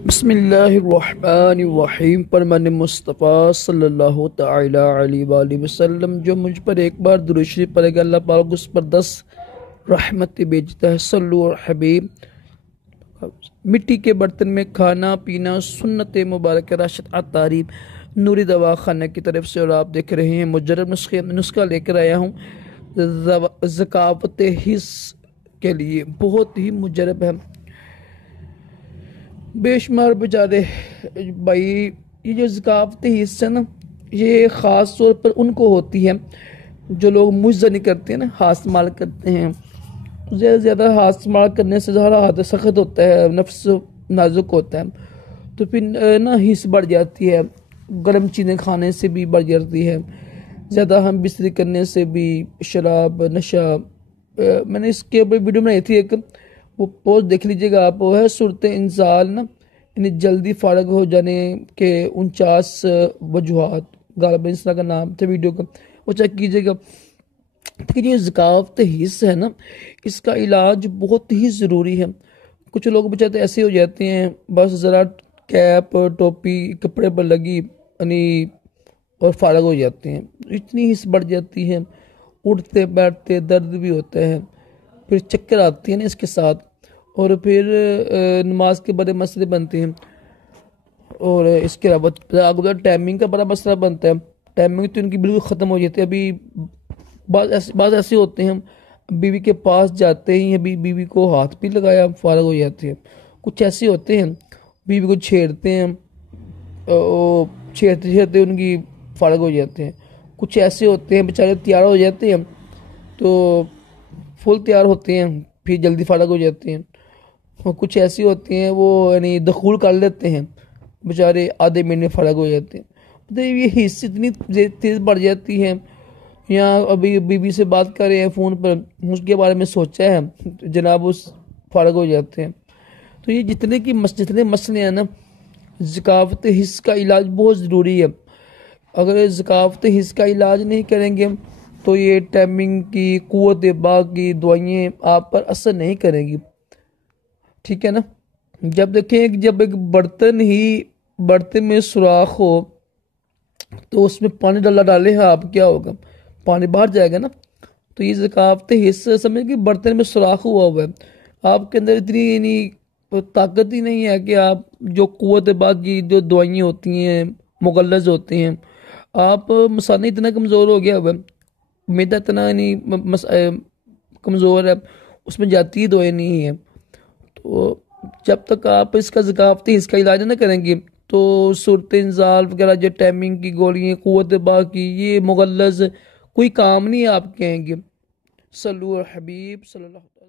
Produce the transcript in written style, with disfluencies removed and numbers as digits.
बिस्मिल्लाहिर्रहमानिर्रहीम। पर मैंने मुस्तफ़ा सल्लल्लाहु तआला अलैहि वसल्लम जो मुझ पर एक बार दुरूद शरीफ पढ़ेगा, अल्लाह पाक उस पर 10 रहमत भेजता है। सल्लु अल हबीब। मिट्टी के बर्तन में खाना पीना सुन्नत मुबारक राशिद तारीफ नूरी दवा खाना की तरफ से। और आप देख रहे हैं मुजर्रब नुस्खा लेकर आया हूँ ज़कावत हिस्स के लिए। बहुत ही मुजर्रब है, बेशुमार बेचारे भाई। ये जो ज़कावत हिस्सा ना, ये ख़ास तौर पर उनको होती है जो लोग मुज़्ज़नी करते हैं ना, हाथ इस्तेमाल करते हैं। ज़्यादा से ज़्यादा हाथ इस्तेमाल करने से ज़्यादा हाथ सख्त होता है, नफ्स नाजुक होता है, तो फिर ना हिस्स बढ़ जाती है। गर्म चीज़ें खाने से भी बढ़ जाती है, ज़्यादा हम बिस्तरी करने से भी, शराब नशा। मैंने इसके ऊपर वीडियो बनाई थी एक, वो पोस्ट देख लीजिएगा आप। वो है सूरत इंसाल ना, यानी जल्दी फारग हो जाने के 49 वजूहात, गालिबा इस तरह का नाम था वीडियो का, वो चेक कीजिएगा। कि जो ज़कावत हिस्स है ना, इसका इलाज बहुत ही ज़रूरी है। कुछ लोग बेचारे ऐसे हो जाते हैं, बस ज़रा कैप टोपी कपड़े पर लगी यानी और फारग हो जाते हैं। इतनी हिस्स बढ़ जाती है, उठते बैठते दर्द भी होता है, फिर चक्कर आती है ना इसके साथ, और फिर नमाज के बड़े मसले बनते हैं। और इसके अलावा टाइमिंग का बड़ा मसला बनता है। टाइमिंग तो इनकी बिल्कुल ख़त्म हो जाती है। अभी बात ऐसे होते हैं, हम बीवी के पास जाते ही अभी बीवी को हाथ भी लगाया फारग हो जाते हैं। कुछ ऐसे होते हैं बीवी को छेड़ते हैं, छेड़ते छेड़ते उनकी फारग हो जाते हैं। कुछ ऐसे होते हैं बेचारे तैयार हो जाते हैं तो फुल तैयार होते हैं, फिर जल्दी फारग हो जाते हैं। और कुछ ऐसी होती हैं वो यानी दखूल कर लेते हैं, बेचारे आधे महीने फर्क हो जाते हैं। तो ये हिस्से इतनी तेज़ बढ़ जाती है। यहाँ अभी बीबी से बात कर रहे हैं फ़ोन पर, उसके बारे में सोचा है जनाब, उस फर्क हो जाते हैं। तो ये जितने मसले हैं ना, ज़कावत हिस्स का इलाज बहुत ज़रूरी है। अगर ज़कावत हिस्स का इलाज नहीं करेंगे तो ये टाइमिंग की कुव्वत बाग की दवाइयाँ आप पर असर नहीं करेंगी, ठीक है ना। जब देखें, जब एक बर्तन में सुराख हो तो उसमें पानी डाले हैं आप, क्या होगा, पानी बाहर जाएगा ना। तो ये ज़कावत हिस्सा समझ कि बर्तन में सुराख हुआ है, आपके अंदर इतनी यानी ताकत ही नहीं है कि आप जो कुव्वत बाकी जो दवाइयाँ होती हैं मुगल्लज़ होते हैं, आप मसाना इतना कमज़ोर हो गया हुआ है, मैदा इतना यानी कमज़ोर है, उसमें जाती ही दवाई नहीं है। तो जब तक आप इसका ज़कावती इसका इलाज ना करेंगे तो सूरत इंजाल वगैरह जो टाइमिंग की गोलियाँ कुव्वत बाकी ये मुगल्लज़ कोई काम नहीं आप कहेंगे। सल्लु अल हबीब सल्लल्लाहु अलैहि वसल्लम।